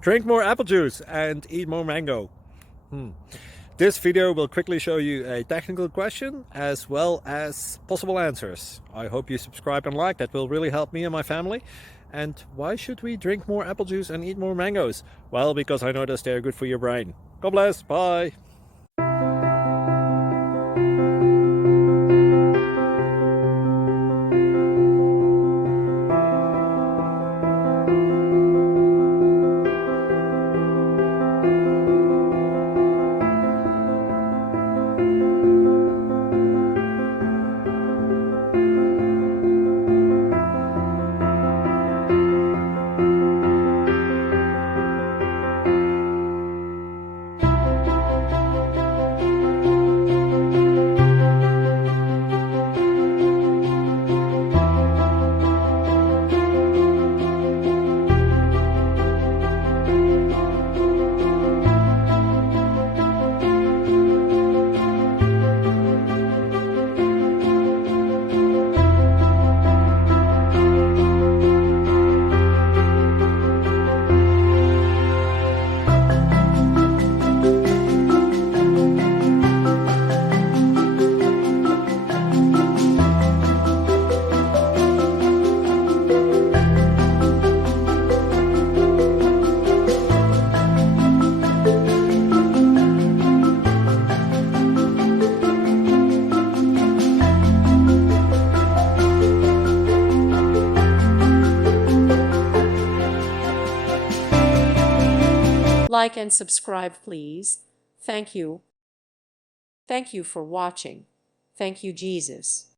Drink more apple juice and eat more mango. This video will quickly show you a technical question as well as possible answers. I hope you subscribe and like, that will really help me and my family. And why should we drink more apple juice and eat more mangoes? Well, because I noticed they're good for your brain. God bless, bye! Like and subscribe, please. Thank you. Thank you for watching. Thank you, Jesus.